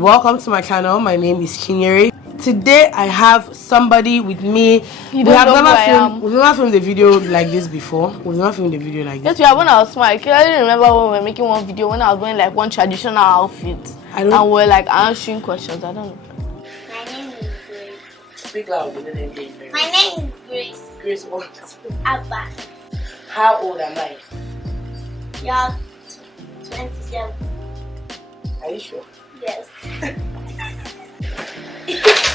welcome to my channel. My name is Chinyere. Today I have somebody with me. We've never filmed a video like this before. Yes, we are when I was small. I clearly remember when we were making one video when I was wearing like one traditional outfit. And we're like answering questions. I don't know. My name is Grace. Speak loud. My name is Grace. Grace what? Abba. How old am I? You're 27. Are you sure? Yes.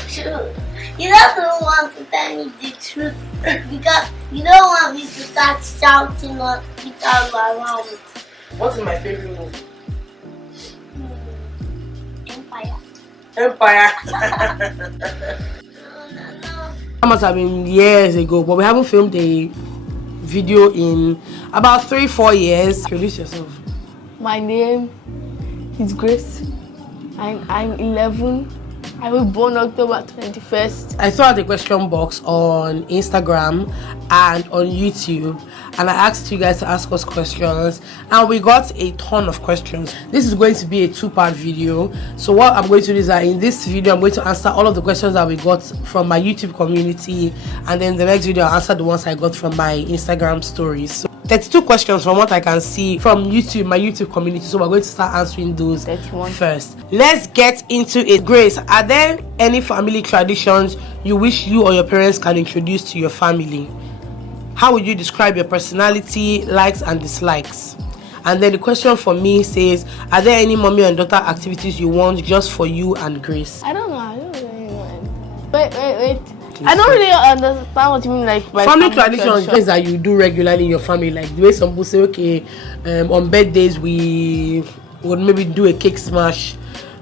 True. You don't want to tell me the truth because you don't want me to start shouting or without around. What is my favorite movie? Empire. No. That must have been years ago, but we haven't filmed a video in about 3-4 years. Introduce yourself. My name is Grace. I'm 11. I was born October 21st. I saw the question box on Instagram and on YouTube, and I asked you guys to ask us questions, and we got a ton of questions. This is going to be a 2-part video. So what I'm going to do is that in this video I'm going to answer all of the questions that we got from my YouTube community, and then the next video I'll answer the ones I got from my Instagram stories. So 32 questions from what I can see from YouTube, my YouTube community. So we're going to start answering those 31 first. Let's get into it. Grace, are there any family traditions you wish you or your parents can introduce to your family? How would you describe your personality, likes and dislikes? And then the question for me says, are there any mommy and daughter activities you want just for you and Grace? I don't really know. Wait. I don't really understand what you mean, like by family traditions. Things that you do regularly in your family, like the way some people say, okay, on birthdays we would maybe do a cake smash.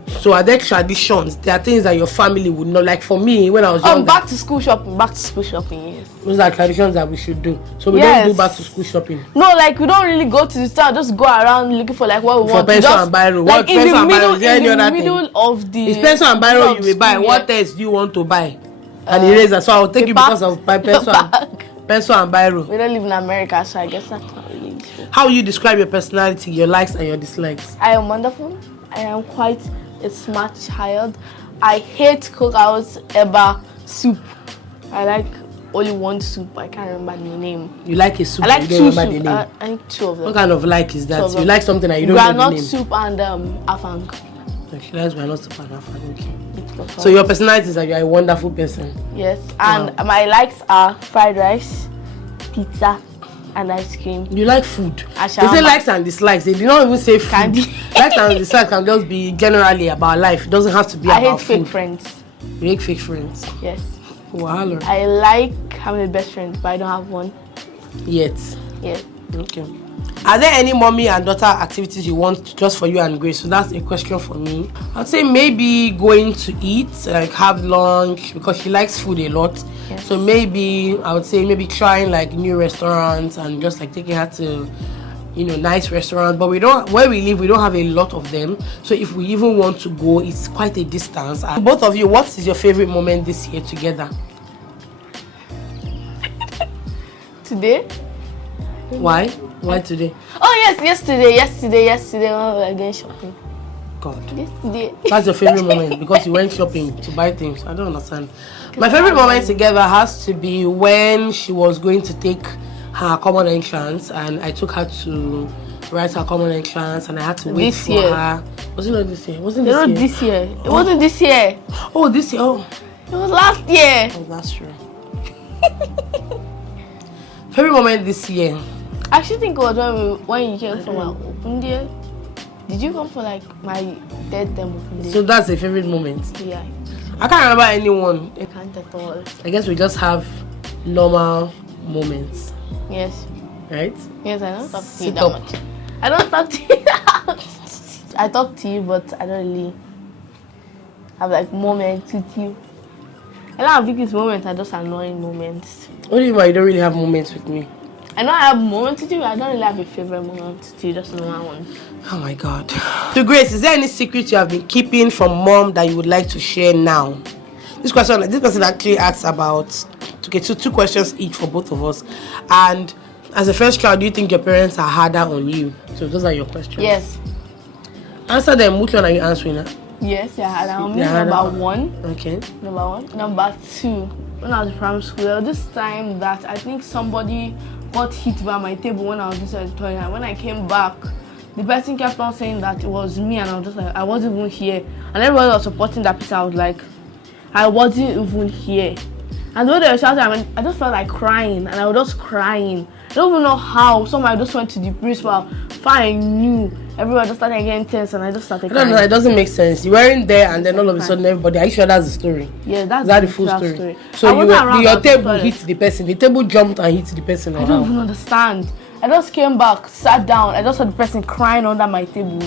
So are there traditions? There are things that your family would know. Like for me, when I was young, back to school shopping, yes. Those are traditions that we should do. So we don't do back to school shopping. No, like we don't really go to the store, just go around looking for like what we want. For pencil and biro. Like in the middle of the it's pencil and biro you will buy. What else do you want to buy? And eraser. So I'll take you because of my pencil and biro. We don't live in America, so I guess that's not really true. How will you describe your personality, your likes and your dislikes? I am wonderful. I am quite a smart child. I hate cookouts, eba, soup. I like only one soup. I can't remember the name. You like a soup? I like you don't two remember soup. the name? I like 2 of them. What kind of like is that? You like something that you don't know the name? Granite soup and afang. She likes granite soup and afang. Okay. So your personality is that you are a wonderful person. Yes, and my likes are fried rice, pizza, and ice cream. You like food. They say likes and dislikes. They did not even say food. Candy. Likes and dislikes can just be generally about life. It doesn't have to be about food. I hate fake friends. You hate fake friends? Yes. Wow. I like having a best friend, but I don't have one. Yet? Yeah. Okay. Are there any mommy and daughter activities you want just for you and Grace? So that's a question for me. I'd say maybe going to eat, like have lunch, because she likes food a lot. Yes. So maybe I would say maybe trying like new restaurants and just like taking her to, nice restaurants. But where we live, we don't have a lot of them. So if we even want to go, it's quite a distance. And both of you, what is your favorite moment this year together? Today? Why? Why today? Oh yes, yesterday when we were going shopping. God. Yesterday. That's your favorite moment because you went shopping to buy things. I don't understand. My favorite moment together has to be when she was going to take her common entrance and I took her to write her common entrance and I had to wait for her. Was it not this year? Wasn't this year? This year. It wasn't this year. Oh, this year. Oh. It was last year. Oh, that's true. Favorite moment this year? I actually think it was when you came from open day. Did you come for like my third time open day? So that's a favorite moment? Yeah. I can't remember anyone. I can't at all. I guess we just have normal moments. Yes. Right? Yes, I don't talk to you that much. I don't talk to you that much. I talk to you, but I don't really have like moments with you. I don't have biggest moments, I just annoying moments. What do you mean you don't really have moments with me? I know I have moments with you, but I don't really have a favorite moment with you, just normal one. Oh my God. So Grace, is there any secret you have been keeping from mom that you would like to share now? This person actually asks about, okay, so 2 questions each for both of us. And as a first child, do you think your parents are harder on you? So those are your questions. Yes. Answer them. Which one are you answering? Yes, I had that. Number one. Okay. Number one. Number two, when I was in primary school, there was this time that I think somebody got hit by my table when I was inside the toilet. And when I came back, the person kept on saying that it was me, and I was just like, I wasn't even here. And everybody was supporting that person. I was like, I wasn't even here. And the way they were shouting, I just felt like crying, and I was just crying. I don't even know how. Somebody just went to the principal. Fine, I knew. Everyone just started getting tense, and I just started crying. No, it doesn't make sense. You weren't there, and then all of a sudden, everybody. Are you sure that's the story? Yeah, that's the full story. So your table hit the person. The table jumped and hit the person. I don't even understand. I just came back, sat down. I just saw the person crying under my table.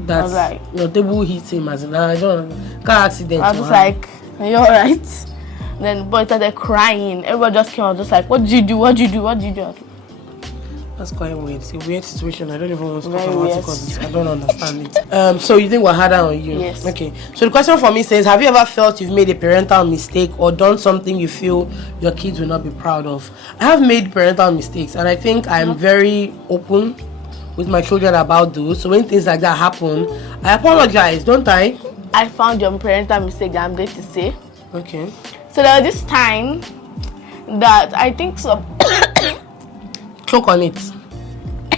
That's like, your table hit him as in I don't car accident. I was like, are you alright? Then the boy started crying. Everybody just came out, just like, what did you do? What did you do? What did you do? That's quite weird. It's a weird situation. I don't even want to talk about it because I don't understand it. So you think we're harder on you? Yes. Okay. So the question for me says, have you ever felt you've made a parental mistake or done something you feel your kids will not be proud of? I have made parental mistakes, and I think I'm very open with my children about those. So when things like that happen, I apologize, don't I? I found your parental mistake that I'm going to say. Okay. So there was this time that I think so. Choke on it.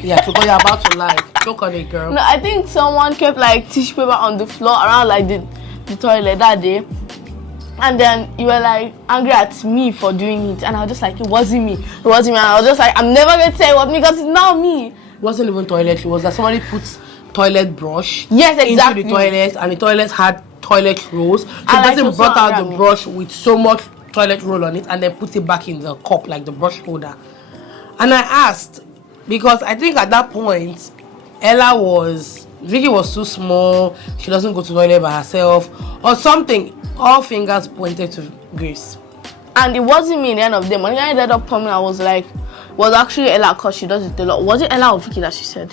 Yeah, because you're about to lie. Choke on it, girl. No, I think someone kept like tissue paper on the floor around like the toilet that day. And then you were like angry at me for doing it. And I was just like, it wasn't me. It wasn't me. And I was just like, I'm never going to say it was me because it's not me. It wasn't even toiletry. It was that somebody put toilet brush exactly. into the toilet, and the toilet had toilet rolls. So the person brought out the brush with so much toilet roll on it and then put it back in the cup like the brush holder. And I asked, because I think at that point Vicky was too small, she doesn't go to the toilet by herself or something. All fingers pointed to Grace. And it wasn't me in the end of the day. When I ended up coming, I was like, was actually Ella because she does it a lot. Was it Ella or Vicky that she said?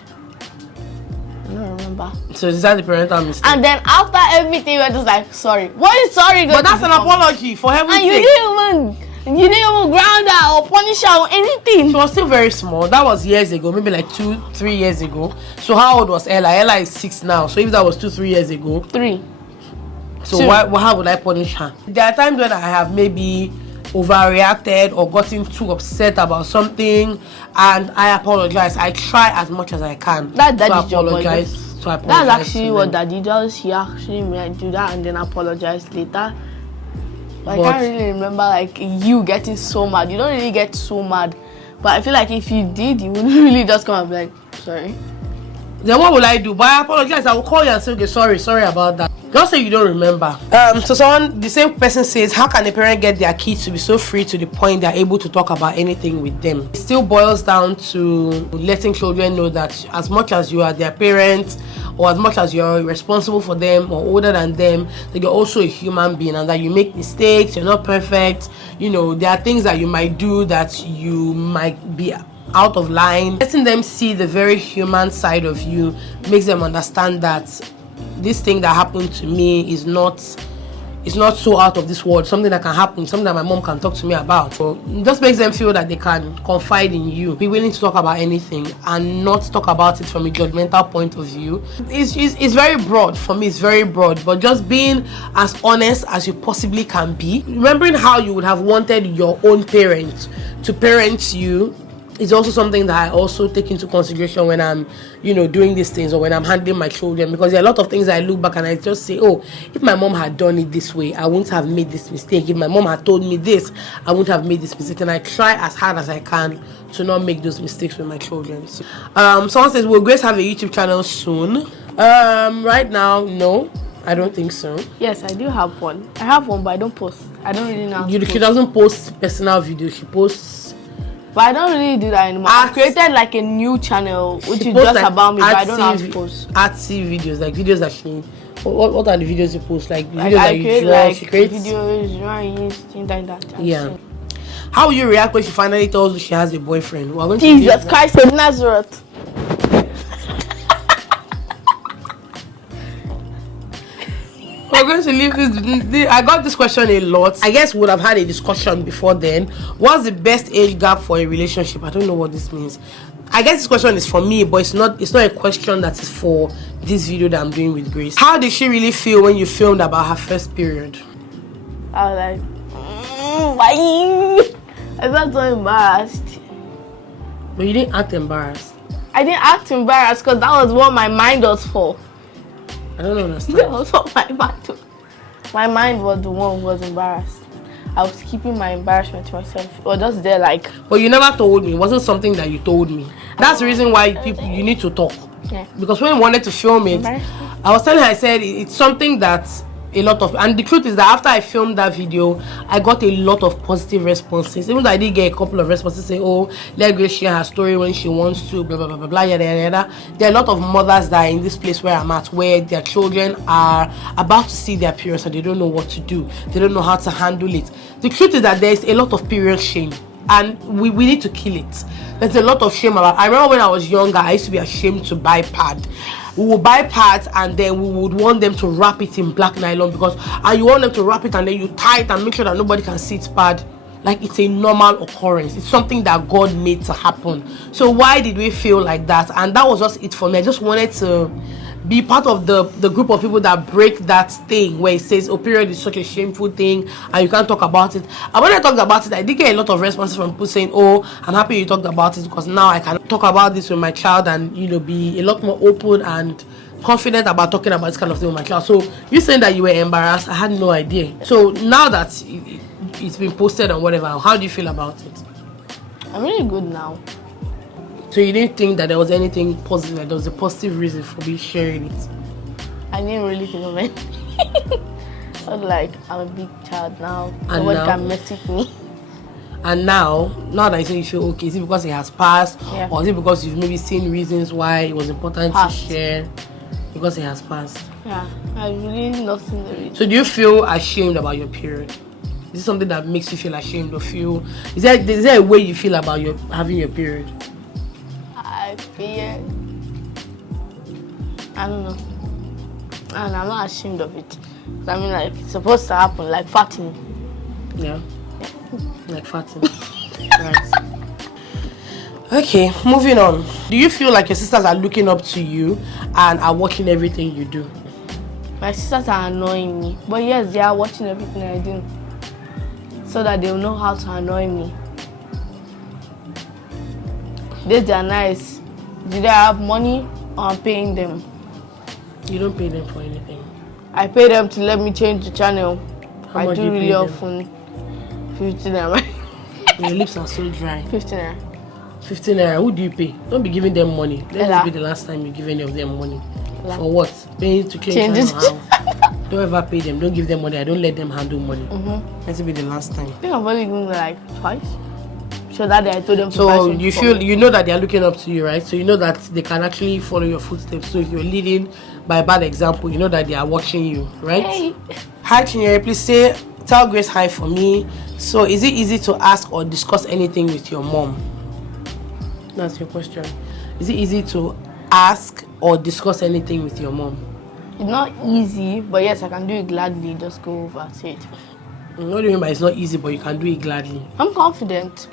I don't remember. So is that the parental mistake? And then after everything, we were just like, sorry. What is sorry? But that's an apology, for heaven's sake. And you didn't even ground her or punish her or anything. She was still very small. That was years ago, maybe like 2-3 years ago. So how old was Ella? Ella is 6 now. So if that was 2-3 years ago. 3. So how would I punish her? There are times when I have maybe overreacted or gotten too upset about something, and I apologize. I try as much as I can to apologize. That's actually what Daddy does. He actually might do that and then apologize later. But I can't really remember like you getting so mad. You don't really get so mad, but I feel like if you did, you wouldn't really just come and be like, sorry. Then what will I do? But I apologize. I will call you and say, okay, sorry about that. Just say you don't remember. So the same person says, how can a parent get their kids to be so free to the point they're able to talk about anything with them? It still boils down to letting children know that as much as you are their parents, or as much as you're responsible for them or older than them, that you're also a human being and that you make mistakes, you're not perfect. You know, there are things that you might do that you might be out of line. Letting them see the very human side of you makes them understand that this thing that happened to me is not so out of this world, something that can happen, something that my mom can talk to me about. So it just makes them feel that they can confide in you, be willing to talk about anything and not talk about it from a judgmental point of view. It's very broad. For me, it's very broad, but just being as honest as you possibly can be, remembering how you would have wanted your own parents to parent you, is also something that I also take into consideration when I'm, doing these things or when I'm handling my children, because there are a lot of things I look back and I just say, oh, if my mom had done it this way, I wouldn't have made this mistake. If my mom had told me this, I wouldn't have made this mistake. And I try as hard as I can to not make those mistakes with my children. So, someone says, will Grace have a YouTube channel soon? Right now, no. I don't think so. Yes, I do have one. I have one, but I don't post. I don't really know. She doesn't post personal videos. She posts. But I don't really do that anymore. I've created like a new channel which is just like about me, but I don't have to post. Artsy videos, like videos that she. What are the videos you post? Like videos that you draw. Like she creates videos, drawings, things like that. Yeah. How will you react when she finally tells you she has a boyfriend? Well, Jesus Christ of Nazareth. We're going to leave this. I got this question a lot. I guess we would have had a discussion before then. What's the best age gap for a relationship? I don't know what this means. I guess this question is for me, but it's not a question that is for this video that I'm doing with Grace. How did she really feel when you filmed about her first period? I was like, why? I felt so embarrassed. But you didn't act embarrassed. I didn't act embarrassed because that was what my mind was for. I don't understand. That was what my mind was. My mind was the one who was embarrassed. I was keeping my embarrassment to myself. Or just there like. But you never told me. It wasn't something that you told me. That's the reason why you need to talk. Yeah. Because when we wanted to film it, I was telling her, I said it's something that a lot of, and the truth is that after I filmed that video, I got a lot of positive responses. Even though I did get a couple of responses saying, oh, let Grace share her story when she wants to, blah blah blah blah blah, yada yada yada. There are a lot of mothers that are in this place where I'm at, where their children are about to see their periods and they don't know what to do. They don't know how to handle it. The truth is that there is a lot of period shame, and we need to kill it. There's a lot of shame about. I remember when I was younger, I used to be ashamed to buy pad. We would buy pads and then we would want them to wrap it in black nylon, because you want them to wrap it and then you tie it and make sure that nobody can see it's pad. Like, it's a normal occurrence. It's something that God made to happen. So why did we feel like that? And that was just it for me. I just wanted to be part of the group of people that break that thing where it says, oh, period is such a shameful thing and you can't talk about it. And when I talked about it, I did get a lot of responses from people saying, oh, I'm happy you talked about it, because now I can talk about this with my child and, you know, be a lot more open and confident about talking about this kind of thing with my child. So you saying that you were embarrassed, I had no idea. So now that it's been posted and whatever, how do you feel about it? I'm really good now. So you didn't think that there was anything positive, that there was a positive reason for me sharing it? I didn't really think of it. I was like, I'm a big child now. And Nobody now? can mess with me. And now that you say you feel okay, is it because it has passed? Yeah. Or is it because you've maybe seen reasons why it was important Passed. to share? Because it has passed. Yeah, I really not seen the reason. So do you feel ashamed about your period? Is it something that makes you feel ashamed or feel? Is there a way you feel about having your period? I fear. I don't know. And I'm not ashamed of it. I mean, like, it's supposed to happen, like farting. Yeah. Like farting. Right. Okay, moving on. Do you feel like your sisters are looking up to you and are watching everything you do? My sisters are annoying me. But yes, they are watching everything I do. So that they'll know how to annoy me. They are nice. Do they have money or I'm paying them? You don't pay them for anything. I pay them to let me change the channel. How I much do you really pay them? often. 15 naira. Your lips are so dry. 15 naira. 15 naira. Who do you pay? Don't be giving them money. Let Ella. this be the last time you give any of them money. Ella. For what? Paying to change Change it. channel? How? Don't ever pay them. Don't give them money. I don't let them handle money. Let it be the last time. I think I've only given them like twice. So that day I told them to buy So something you for feel, me. you know that they are looking up to you, right? So you know that they can actually follow your footsteps. So if you're leading by bad example, you know that they are watching you, right? Hey. Hi Chinyere, please tell Grace hi for me. So is it easy to ask or discuss anything with your mom? That's your question. Is it easy to ask or discuss anything with your mom? It's not easy, but yes, I can do it gladly. Just go over, say it. What do you mean by it's not easy, but you can do it gladly? I'm confident,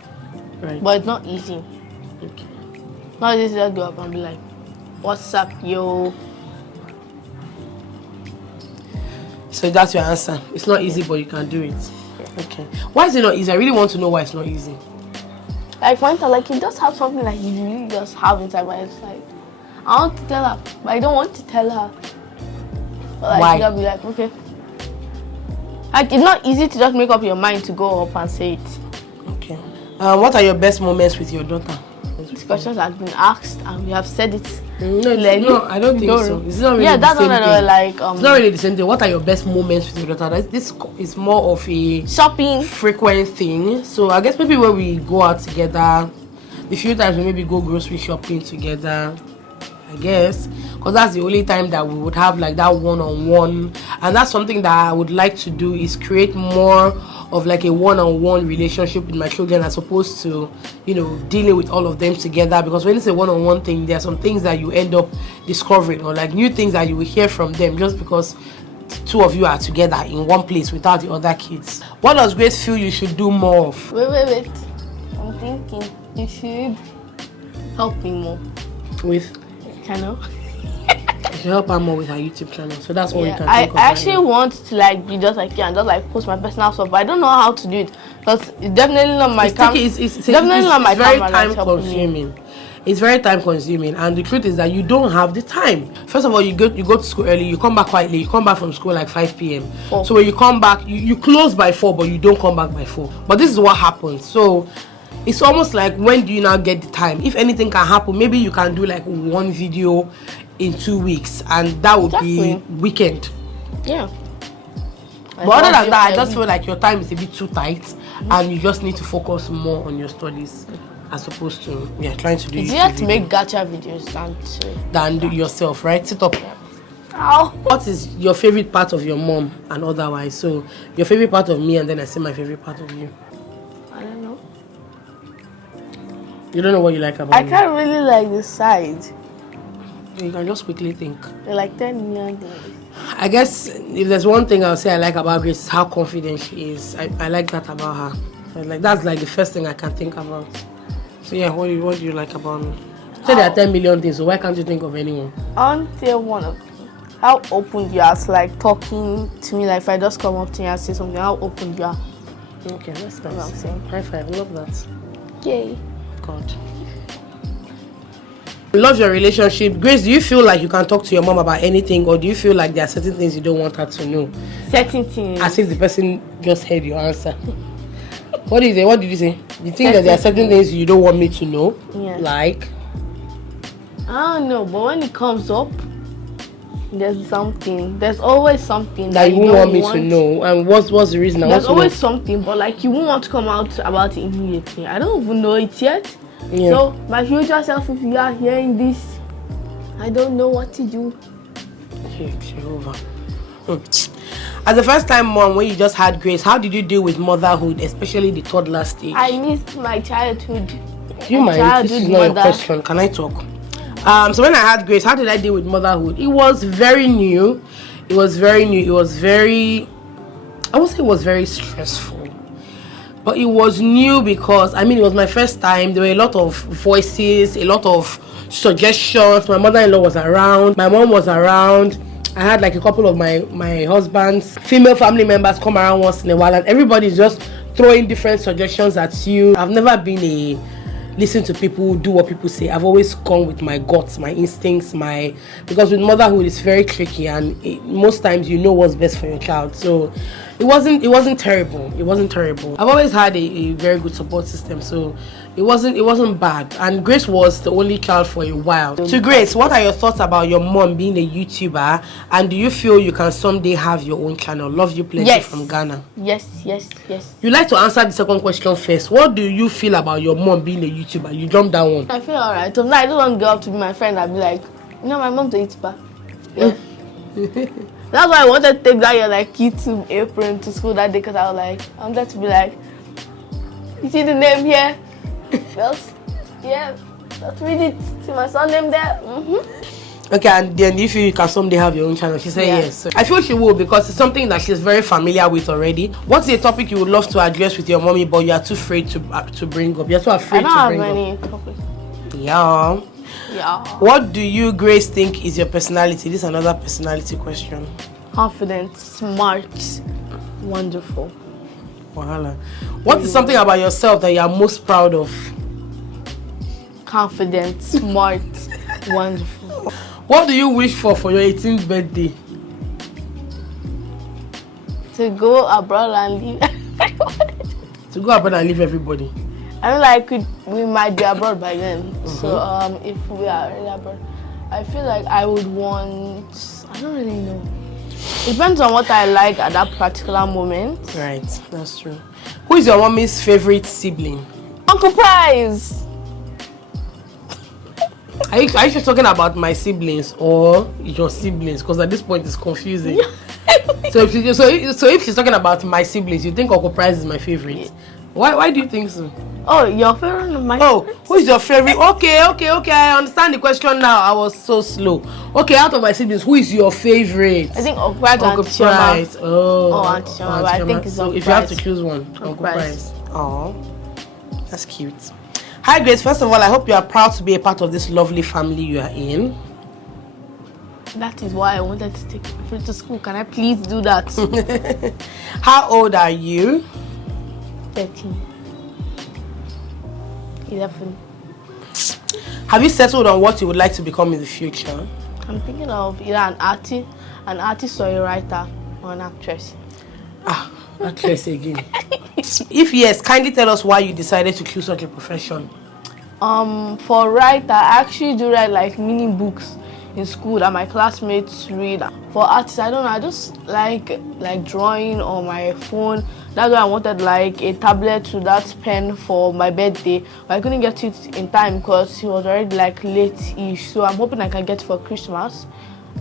Right. but it's not easy. Okay. Not easy to go up and be like, what's up, yo? So that's your answer. It's not easy, but you can do it. Okay. Why is it not easy? I really want to know why it's not easy. Like, for instance, like, you just have something like you really just have inside my head. It's like, I want to tell her, but I don't want to tell her. But like, Why? you gotta be like, okay. Like, it's not easy to just make up your mind to go up and say it. Okay. What are your best moments with your daughter? These questions have been asked and we have said it. No, Like, no, I don't think so. It's not really yeah, the that's same what thing. I like. It's not really the same thing. What are your best moments with your daughter? This is more of a shopping. frequent thing. So I guess maybe when we go out together, the few times we maybe go grocery shopping together, I guess, because that's the only time that we would have like that one-on-one. And that's something that I would like to do, is create more of like a one-on-one relationship with my children, as opposed to, you know, dealing with all of them together. Because when it's a one-on-one thing, there are some things that you end up discovering, or like new things that you will hear from them just because two of you are together in one place without the other kids. What does Grace feel you should do more of? Wait. I'm thinking you should. help me more with channel. you should help her more with her YouTube channel. So that's all you can I think of actually right now. want to like be just like you and just like post my personal stuff, but I don't know how to do it because it's definitely not my camera. It's Definitely not my very camera time that's helping me. consuming. It's very time consuming, and the truth is that you don't have the time. First of all, you go to school early, you come back quite late, you come back from school like 5 p.m. So when you come back, you close by 4, but you don't come back by 4. But this is what happens. So it's almost like, when do you now get the time? If anything can happen, maybe you can do like one video in 2 weeks, and that would be weekend. Yeah. But other than that, I just feel like your time is a bit too tight, and you just need to focus more on your studies as opposed to trying to do. It's easier to make gacha videos than do yourself, right? Sit up. Ow. What is your favorite part of your mom and otherwise? So your favorite part of me, and then I say my favorite part of you. I don't know. You don't know what you like about me? I can't really like the side. You can just quickly think. They're like 10 million things. I guess if there's one thing I'll say I like about Grace, is how confident she is. I like that about her. That's like the first thing I can think about. So yeah, what do you like about me? So there are 10 million things, so why can't you think of anyone? Aren't there one of them? How open you are to like talking to me, like if I just come up to you and say something, how open you are. Okay, that's What I'm nice. saying. High five, love that. Yay. God. Love your relationship. Grace, do you feel like you can talk to your mom about anything, or do you feel like there are certain things you don't want her to know? Certain things. As if the person just heard your answer. What did you say? What did you say? You think that there are certain things you don't want me to know? Yeah. Like? I don't know, but when it comes up, there's always something That you won't want me don't to know. And what's the reason? There's always something, but like you won't want to come out about it immediately. I don't even know it yet. Yeah. So my future self, if you are hearing this, I don't know what to do. Jehovah. As the first time mom, when you just had Grace, how did you deal with motherhood, especially the toddler stage? I missed my childhood. Do you mind? This is not your question. Can I talk? So when I had Grace, how did I deal with motherhood? It was very new. I won't say it was very stressful, but it was new because it was my first time. There were a lot of voices, a lot of suggestions. My mother-in-law was around, my mom was around. I had like a couple of my husband's female family members come around once in a while, and everybody's just throwing different suggestions at you. I've never been a listen to people, do what people say. I've always gone with my guts, my instincts, because with motherhood it's very tricky, and most times you know what's best for your child. So it wasn't terrible. I've always had a very good support system, so it wasn't bad. And Grace was the only child for a while. So Grace, what are your thoughts about your mom being a YouTuber, and do you feel you can someday have your own channel? Love you plenty from Ghana. Yes. You like to answer the second question first. What do you feel about your mom being a YouTuber? You jumped that one. I feel alright. So now I don't want to go up to be my friend and be like, my mom's a YouTuber. Yeah. That's why I wanted to take that your like YouTube apron to school that day, because I was like, I wanted to be like, you see the name here? Let's read it. See my son name there. Okay, and then if you can someday have your own channel, she said yes. So I feel she will, because it's something that she's very familiar with already. What's a topic you would love to address with your mommy, but you are too afraid to bring up? You're too afraid to bring up. I don't have many topics. Yeah. What do you, Grace, think is your personality? This is another personality question. Confident, smart, wonderful. Wahala. What is something about yourself that you are most proud of? Confident, smart, wonderful. What do you wish for your 18th birthday? To go abroad and leave. To go abroad and leave everybody. I mean, like we might be abroad by then. So if we are already abroad, I feel like I would want. I don't really know. It depends on what I like at that particular moment. Right, that's true. Who is your mommy's favorite sibling? Uncle Prize. Are you just talking about my siblings or your siblings? Because at this point it's confusing. So if she's talking about my siblings, you think Uncle Prize is my favorite? Yeah. Why do you think so? Oh, your favorite of my favorite? Who is your favorite? Okay, I understand the question now. I was so slow. Okay, out of my siblings, who is your favorite? I think Uncle Prize. Auntie Shama. But I think it's so Uncle if Prize. you have to choose one, Uncle Prize. Oh, that's cute. Hi Grace, first of all, I hope you are proud to be a part of this lovely family you are in. That is why I wanted to take you to school. Can I please do that? How old are you? 13. 11. Have you settled on what you would like to become in the future? I'm thinking of either an artist or a writer or an actress. Actress again. If yes, kindly tell us why you decided to choose such a profession. For writer, I actually do write like mini books in school that my classmates read. For artists, I don't know, I just like drawing on my phone. That's why I wanted like a tablet to that pen for my birthday, but I couldn't get it in time because it was already like late-ish. So I'm hoping I can get it for Christmas.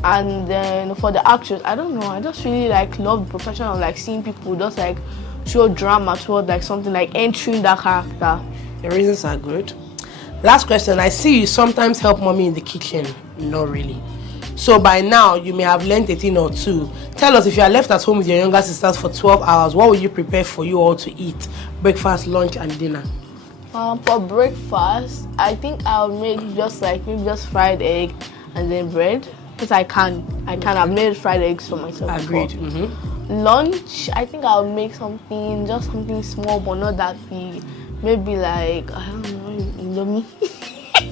And then for the actors, I don't know, I just really like love the profession of like seeing people just like show drama towards like something, like entering that character. Your reasons are good. Last question, I see you sometimes help mommy in the kitchen. Not really. So by now, you may have learned a thing or two. Tell us, if you are left at home with your younger sisters for 12 hours, what will you prepare for you all to eat? Breakfast, lunch, and dinner. For breakfast, I think I'll make just fried egg and then bread. Because I can. I've made fried eggs for myself. Agreed. Lunch, I think I'll make something small but not that big. Maybe like, I don't know, Indomie.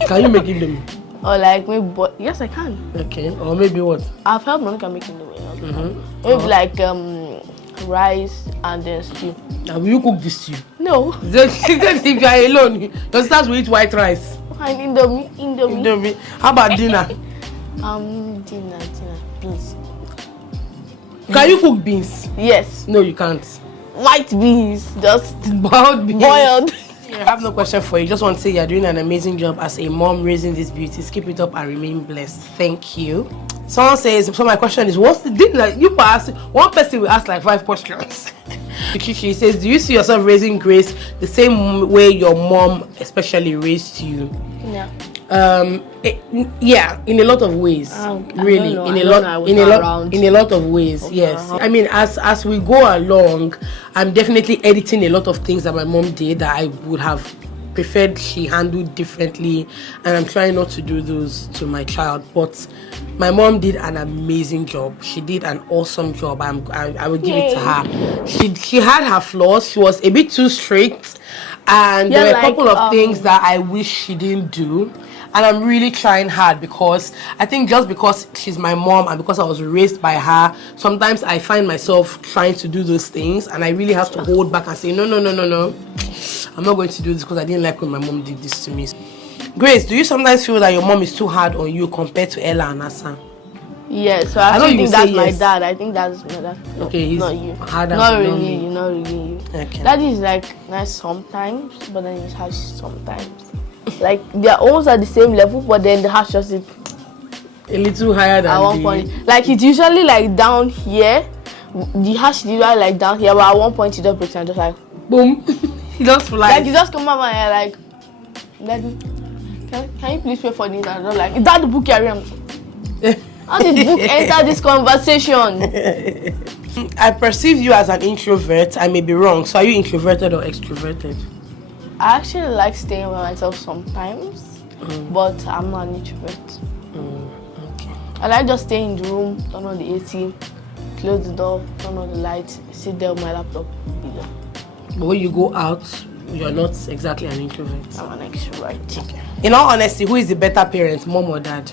Can you make Indomie? Or like maybe, yes I can. Okay, or maybe what? I've helped Monica make Indomie. Maybe like rice and then stew. Now, will you cook this stew? No. If you are alone, your sisters will eat white rice. And Indomie. How about dinner? Dinner, beans. Can you cook beans? Yes. No, you can't. White beans, just boiled beans. Boiled. I have no question for you. Just want to say you're doing an amazing job as a mom raising these beauties. Keep it up and remain blessed. Thank you. Someone says, so my question is, what's the dinner? You ask, one person will ask like 5 questions. She says, do you see yourself raising Grace the same way your mom especially raised you? Yeah. Yeah, in a lot of ways. Really, in a lot of ways. Okay. Yes. I mean, as we go along, I'm definitely editing a lot of things that my mom did that I would have preferred she handled differently, and I'm trying not to do those to my child. But my mom did an amazing job. She did an awesome job. I will give it to her. She had her flaws. She was a bit too strict, and there were a couple of things that I wish she didn't do. And I'm really trying hard, because I think just because she's my mom and because I was raised by her, sometimes I find myself trying to do those things, and I really have to hold back and say, no. I'm not going to do this because I didn't like when my mom did this to me. Grace, do you sometimes feel that your mom is too hard on you compared to Ella and Asa? Yes, so I think that's my dad. I think that's my dad. No, okay, he's not you. Harder not really you. Okay. Daddy is like nice sometimes, but then he's harsh sometimes. Like they're almost at the same level, but then the harsh just a little higher than at one point. Like it's usually like down here. The harsh is usually like down here, but at one point he just breaks and just like boom. He just flies. Like he just come out my hair like, Daddy, can you please pay for this? And I'm just like, is that the book you're reading? How did the book enter this conversation? I perceive you as an introvert. I may be wrong. So are you introverted or extroverted? I actually like staying by myself sometimes, but I'm not an introvert. Okay. I like just staying in the room, turn on the AC, close the door, turn on the lights, sit there with my laptop, be there. But when you go out, you're not exactly an introvert. I'm an extrovert. Okay. In all honesty, who is the better parent, mom or dad?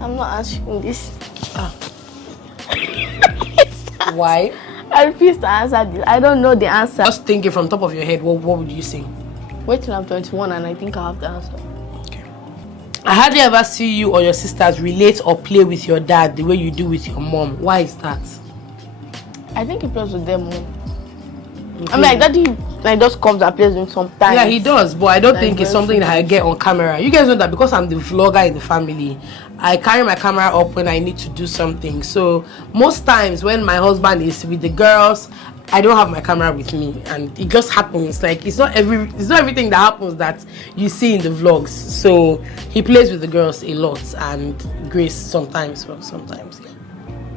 I'm not answering this. Why? I refuse to answer this. I don't know the answer. Just thinking from top of your head, what would you say? Wait till I'm 21 and I think I'll have the answer. Okay. I hardly ever see you or your sisters relate or play with your dad the way you do with your mom. Why is that? I think he plays with them more. Okay. I mean, like Daddy like just comes and plays with him sometimes. Yeah, he does, but I don't think it's something that I get on camera. You guys know that because I'm the vlogger in the family, I carry my camera up when I need to do something. So most times when my husband is with the girls, I don't have my camera with me, and it just happens. Like it's not everything that happens that you see in the vlogs. So he plays with the girls a lot, and Grace sometimes,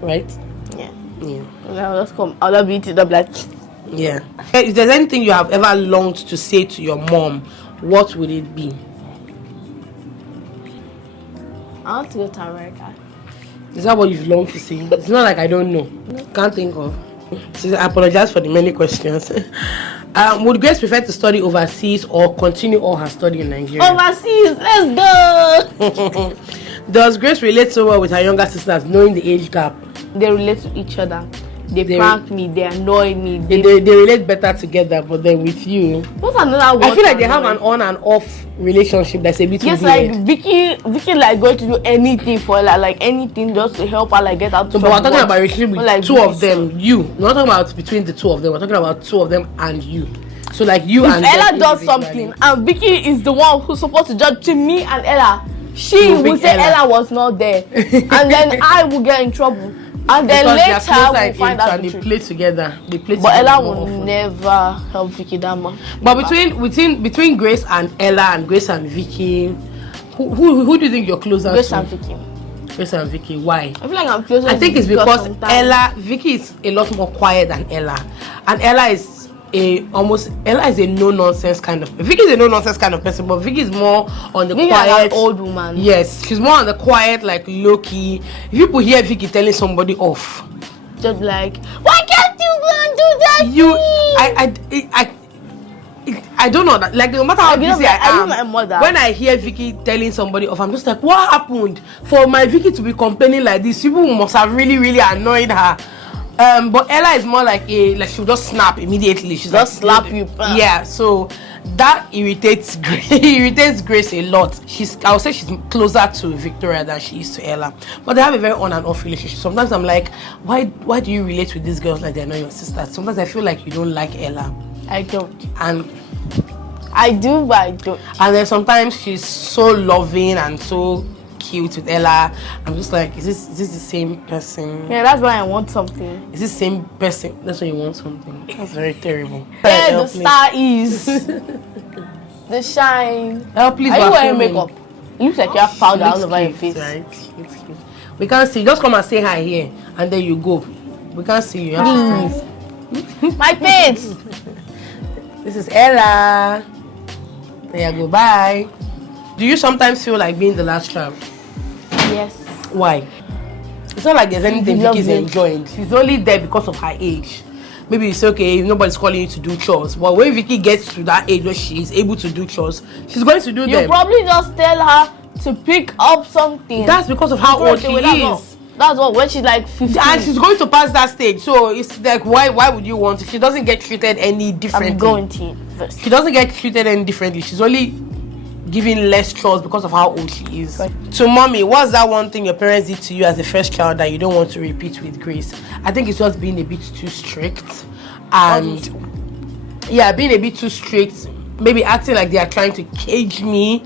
right? Yeah. Yeah. I'll just come. I'll beat it up like. Yeah. If there's anything you have ever longed to say to your mom, what would it be? I want to go to America. Is that what you've longed to say? It's not like I don't know. Can't think of. So I apologize for the many questions. Would Grace prefer to study overseas or continue all her study in Nigeria? Overseas, let's go. Does Grace relate so well with her younger sisters, knowing the age gap? They relate to each other. They prank me, they annoy me. They relate better together, but then with you, what's another word? I feel like they have an on and off relationship that's a bit weird. Like Vicky like going to do anything for her, like anything just to help her like get out. So, but we're talking about relationship with like two of them. You, we're not talking about between the two of them. We're talking about two of them and you. So like you if and Ella does something and Vicky is the one who's supposed to judge to me and Ella, she will say Ella was not there, and then I will get in trouble. And then because later we'll find out and they play together. They play but together. Ella will never help Vicky that much. But between Grace and Ella and Grace and Vicky, who do you think you're closer Grace to? And Vicky. Grace and Vicky. Why? I feel like I'm closer. I think it's because Vicky is a lot more quiet than Ella, and Ella is a no nonsense kind of. Vicky is a no nonsense kind of person, but Vicky is more on the quiet. Like an old woman. Yes, she's more on the quiet, like low key. If people hear Vicky telling somebody off, just like, why can't you go and do that? I don't know that. Like no matter how busy I am, my mother. When I hear Vicky telling somebody off, I'm just like, what happened? For my Vicky to be complaining like this, people must have really, really annoyed her. But Ella is more like she'll just snap immediately. She's just like, slap you. Yeah, so that irritates Grace a lot. I would say she's closer to Victoria than she is to Ella. But they have a very on and off relationship. Sometimes I'm like, why do you relate with these girls like they're not your sisters? Sometimes I feel like you don't like Ella. I don't. And I do, but I don't. And then sometimes she's so loving and so cute with Ella. I'm just like, is this the same person? Yeah, that's why I want something. Is this the same person? That's why you want something. That's very terrible. Yeah, the star is the shine. Please. Are you wearing makeup? It looks like you have powder all over your face. Right? It's cute. We can't see. Just come and say hi here, and then you go. We can't see you. Please. My face. This is Ella. There you go. Bye. Do you sometimes feel like being the last child? Yes. Why? It's not like there's anything Vicky's enjoying. She's only there because of her age. Maybe it's okay, nobody's calling you to do chores. But when Vicky gets to that age where she is able to do chores, she's going to do them. You probably just tell her to pick up something. That's because of how old she is. That's what, when she's like 15. And she's going to pass that stage. So it's like, why would you want to? She doesn't get treated any differently. I'm going to first. She doesn't get treated any differently. She's only giving less chores because of how old she is. Right. So mommy, what's that one thing your parents did to you as a first child that you don't want to repeat with Grace? I think it's just being a bit too strict. And yeah, being a bit too strict, maybe acting like they are trying to cage me.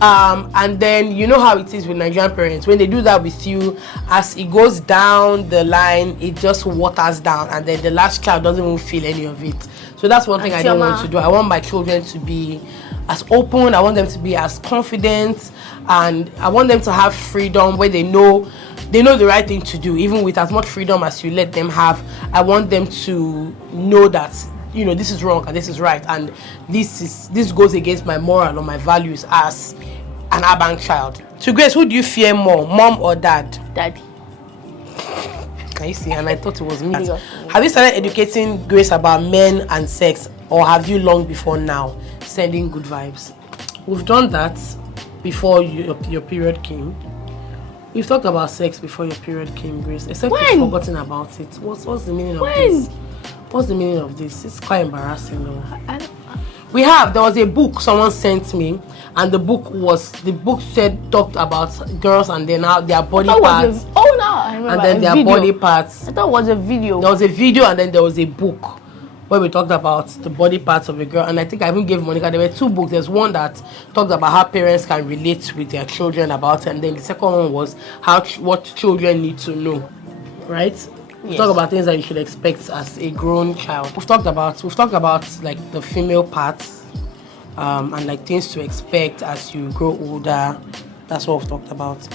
And then you know how it is with Nigerian parents. When they do that with you, as it goes down the line, it just waters down, and then the last child doesn't even feel any of it. So that's one thing I don't want to do. I want my children to be as open, I want them to be as confident, and I want them to have freedom where they know the right thing to do. Even with as much freedom as you let them have, I want them to know that, you know, this is wrong and this is right, and this goes against my moral or my values as an urban child. So Grace, who do you fear more, mom or dad? Daddy. Can you see? And I thought it was me. Have you started educating Grace about men and sex, or have you long before now? Sending good vibes. We've done that before your period came. We've talked about sex before your period came, Grace. Except you've forgotten about it. What's the meaning of this? What's the meaning of this? It's quite embarrassing though. There was a book someone sent me, and the book talked about girls and then their body parts. I remember. And then their body parts. I thought it was a video. There was a video, and then there was a book where we talked about the body parts of a girl. And I think I even gave Monica, there were two books. There's one that talked about how parents can relate with their children about it, and then the second one was what children need to know, right? We talk about things that you should expect as a grown child. We've talked about like the female parts, and like things to expect as you grow older. That's what we've talked about.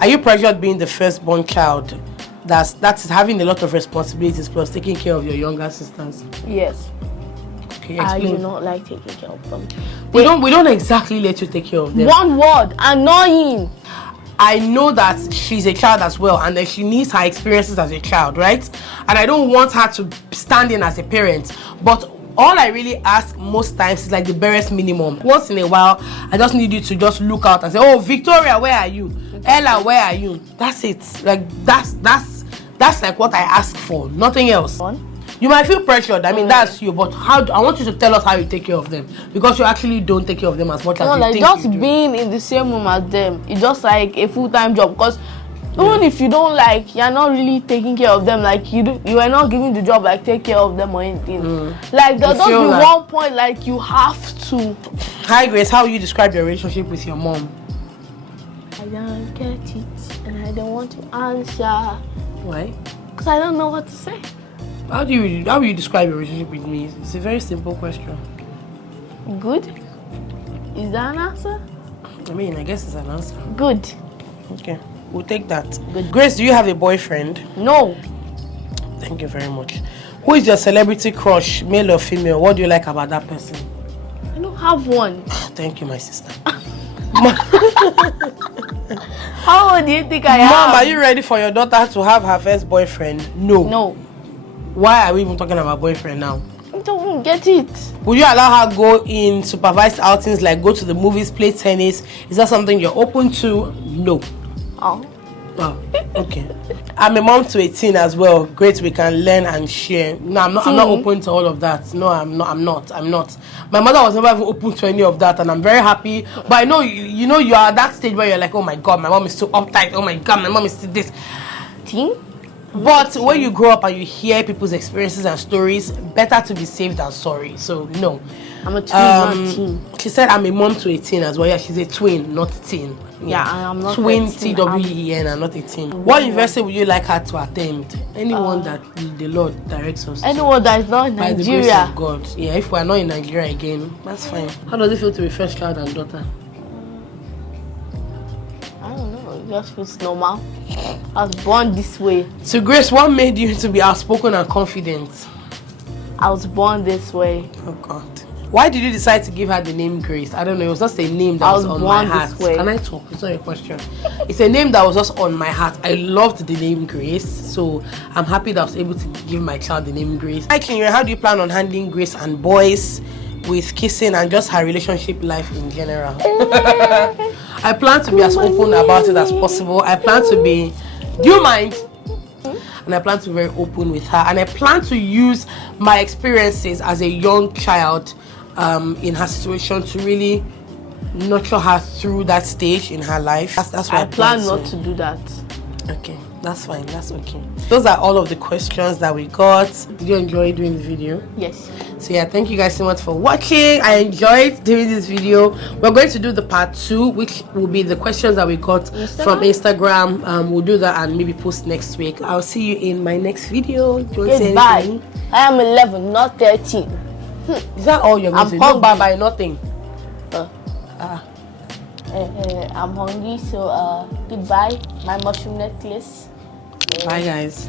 Are you pressured being the firstborn child? that's having a lot of responsibilities plus taking care of your younger sisters. Yes. Okay, I explain. do not like taking care of them. We don't exactly let you take care of them. One word, annoying. I know that she's a child as well, and that she needs her experiences as a child, right? And I don't want her to stand in as a parent, but all I really ask most times is like the barest minimum. Once in a while, I just need you to just look out and say, "Oh, Victoria, where are you? Ella, where are you?" That's it. Like that's like what I ask for, nothing else. You might feel pressured. I mean, that's you, but I want you to tell us how you take care of them, because you actually don't take care of them as much as you think just you do. being in the same room as them, it's just like a full-time job. Because even if you don't like, you're not really taking care of them. Like you are not giving the job like take care of them or anything. Like there'll just be one point like you have to. Hi Grace, how will you describe your relationship with your mom? I don't get it, and I don't want to answer. Why? Because I don't know what to say. How will you describe your relationship with me? It's a very simple question. Good? Is that an answer? I mean, I guess it's an answer. Good. Okay, we'll take that. Good. Grace, do you have a boyfriend? No. Thank you very much. Who is your celebrity crush, male or female? What do you like about that person? I don't have one. Thank you, my sister. How old do you think I am? Mom, are you ready for your daughter to have her first boyfriend? No. No. Why are we even talking about boyfriend now? I don't get it. Would you allow her go in supervised outings, like go to the movies, play tennis? Is that something you're open to? No. Oh. Oh, okay. I'm a mom to a teen as well. Great, we can learn and share. No, I'm not open to all of that. No, I'm not. My mother was never even open to any of that, and I'm very happy. But I know you know you are at that stage where you're like, oh my god, my mom is so uptight. Oh my god, my mom is still this. Teen? But when you grow up and you hear people's experiences and stories, better to be safe than sorry. So no. I'm a twin, not teen. She said I'm a mom to a teen as well. Yeah, she's a twin, not teen. Yeah, I'm not twin, a teen. TWEN, and not a teen. What university would you like her to attend? Anyone that the Lord directs us to. Anyone that is not in By Nigeria. the grace of God. Yeah, if we're not in Nigeria again, that's fine. How does it feel to be first child and daughter? I don't know. It just feels normal. I was born this way. So Grace, what made you to be outspoken and confident? I was born this way. Oh God. Why did you decide to give her the name Grace? I don't know. It was just a name that was on my heart. Can I talk? It's not a question. It's a name that was just on my heart. I loved the name Grace, so I'm happy that I was able to give my child the name Grace. Hi, Kenya, how do you plan on handling Grace and boys with kissing and just her relationship life in general? I plan to be as open about it as possible. I plan to be. Do you mind? And I plan to be very open with her, and I plan to use my experiences as a young child in her situation to really nurture her through that stage in her life. That's what I plan not to do that. Okay, that's fine. That's okay. Those are all of the questions that we got. Did you enjoy doing the video? Yes. So yeah, thank you guys so much for watching. I enjoyed doing this video. We're going to do the part 2, which will be the questions that we got from Instagram. We'll do that and maybe post next week. I'll see you in my next video. Do you want to say anything? Bye. I am 11, not 13. Is that all you're going to say? No, bye, nothing. I'm hungry, so goodbye. My mushroom necklace. Bye guys.